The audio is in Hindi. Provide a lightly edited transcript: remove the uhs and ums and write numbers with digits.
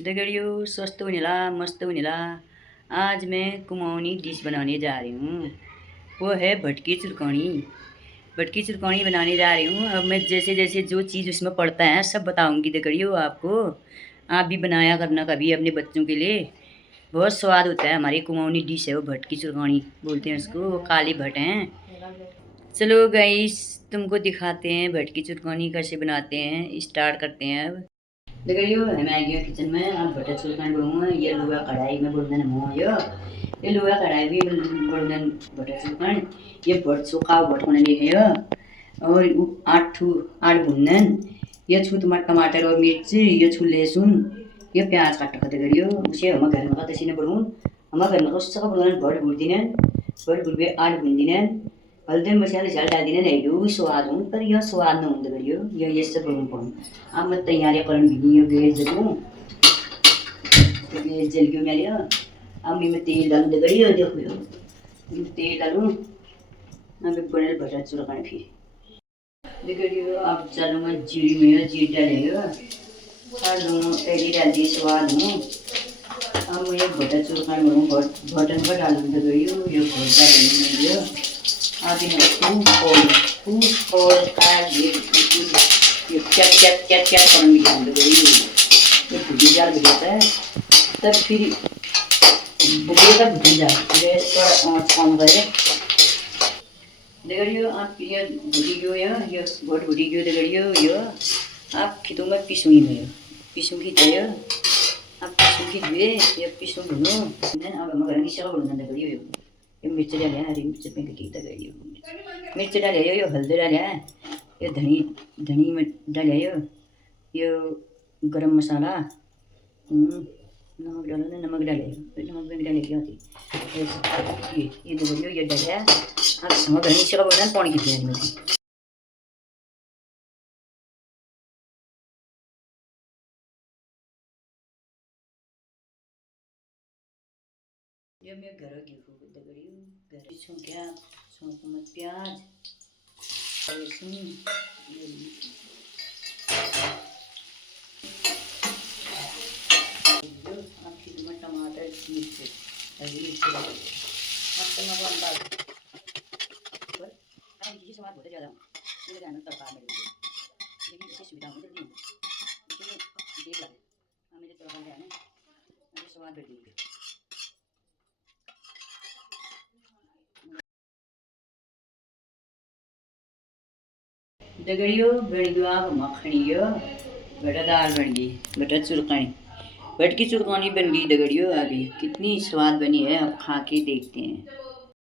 दगड़ियों स्वस्थ हुनेला मस्त हुनेला। आज मैं कुमाऊनी डिश बनाने जा रही हूँ। वो है भटकी चुरकौनी। भटकी चुरकौनी बनाने जा रही हूँ। अब मैं जैसे जैसे जो चीज़ उसमें पड़ता है सब बताऊँगी दगड़ियों आपको। आप भी बनाया करना कभी अपने बच्चों के लिए। बहुत स्वाद होता है। हमारी कुमाऊनी डिश है वो भटकी चुरकौनी बोलते हैं उसको। वो काली भट हैं। चलो गाइस तुमको दिखाते हैं भटकी चुरकौनी कैसे बनाते हैं। स्टार्ट करते हैं अब। दगड़ियों मैं आ गया किचन में। आप बटर चुरकन बनूँगा। ये लोहा कढ़ाई में बुनन हो ये लोहा कढ़ाई भी बुनन बटर चुरकन। ये बट सूखा बट होने है और आठ बुनन। ये छू टमाटर और मिर्च। ये छू लहसुन। ये प्याज काट रखा दगड़ियों। उसे हम घर में का तसी ने बनूँ। हम घर में उसका बनन बट बुन दिने। बट बुन पे आठ बुन दिने। हल्दी मसाले झाल डाल दिने नहीं जो स्वाद हूँ पर यह स्वाद न हूँ दगड़ियों। ये सब बनूँ पड़ूँ। अब मैं तैयारी करन भी गैस जलूँ। गैस जल गया मेरा। अब मैं तेल डालूँ दगड़ियों। देखो तेल डालूँ। अब बनल बटर चुरकन फिर दगड़ियों। अब डालूँगा जीरी में जीरी डालेगा। डालूँ पहले डाल दी स्वाद हूँ। अब मैं बटर चुरकन बनूँ बटन का डालूँ दगड़ियों। ये घोल डालूँ आदि और काट ये क्या करूँगी डाल दगड़ियों। ये भुजी जाल भिजाता है तब फिर बुझेगा भुजी जाल गैस पर आँच कम करे दगड़ियों। आप ये भुजी गयो ये बहुत भुजी गयो दगड़ियों। ये आप खिदूँगा पीसूँगी मैं पीसूँगी तो आप पीसूँगी हुए ये पीसूँ भुनो अब हम घर की सेवा बोलना दगड़ियों। ये मिर्च डाले हरी मिर्च पे की दगड़ियों। मिर्च डाले ये हल्दी डाले ये धनी में डाले ये गरम मसाला नमक डालो ना नमक डाले नमक में डाले क्या होती ये दगड़ियों ये डाले। अब हम घर की सेवा बोलना पानी की तैयारी में ये मैं घर की दगड़ियों घर छू क्या छू मत प्याज लहसुन टमाटर मिर्च हरी मिर्च अब तो मैं डाल पर ये स्वाद बहुत ज़्यादा मेरे ध्यान में तड़का में लेकिन इसे सुविधा हो जल्दी देख लगे मेरे तड़का है ना मेरे स्वाद बढ़ गई दगड़ियों बन गया आप मखनी बटा दाल बन गई बटर चुरकनी भटकी चुरकौनी बन गई दगड़ियों। आ गई कितनी स्वाद बनी है अब खा के देखते हैं।